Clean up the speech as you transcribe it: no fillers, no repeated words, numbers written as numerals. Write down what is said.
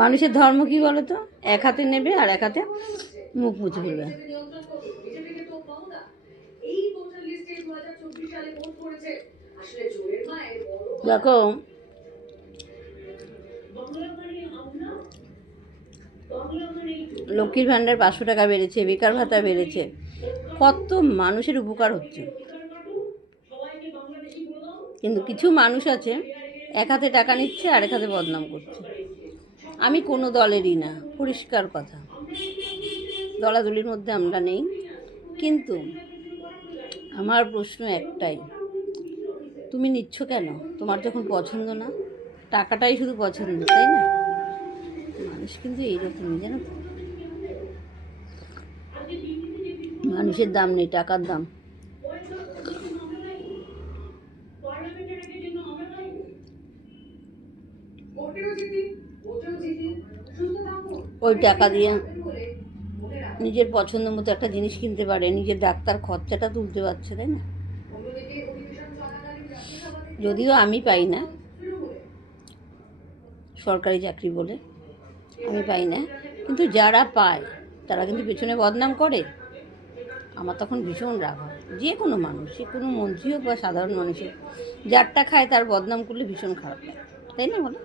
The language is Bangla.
মানুষের ধর্ম কি বলো তো? এক হাতে নেবে আর এক হাতে মুখ মুছে ফেলবে। দেখো, লক্ষ্মীর ভাণ্ডার 500 টাকা বেড়েছে, বেকার ভাতা বেড়েছে, কত মানুষের উপকার হচ্ছে। কিন্তু কিছু মানুষ আছে এক হাতে টাকা নিচ্ছে আর এক হাতে বদনাম করছে। আমি কোনো দলেরই না, পরিষ্কার কথা, দলাদলির মধ্যে আমরা নেই। কিন্তু আমার প্রশ্ন একটাই, তুমি নিচ্ছ কেন? তোমার যখন পছন্দ না, টাকাটাই শুধু পছন্দ, তাই না? মানুষ কিন্তু এইরকমই, জানো তো, মানুষের দাম নেই, টাকার দাম। ওই টাকা দিয়ে নিজের পছন্দ মতো একটা জিনিস কিনতে পারে, নিজের ডাক্তার খরচাটা তুলতে পারছে, তাই না? যদিও আমি পাই না সরকারি চাকরি বলে, আমি পাই না, কিন্তু যারা পায় তারা কিন্তু পেছনে বদনাম করে। আমার তখন ভীষণ রাগ হয়। যে কোনো মানুষ, সে কোনো মন্ত্রী হোক বা সাধারণ মানুষ হোক, যারটা খায় তার বদনাম করলে ভীষণ খারাপ লাগে, তাই না বলো?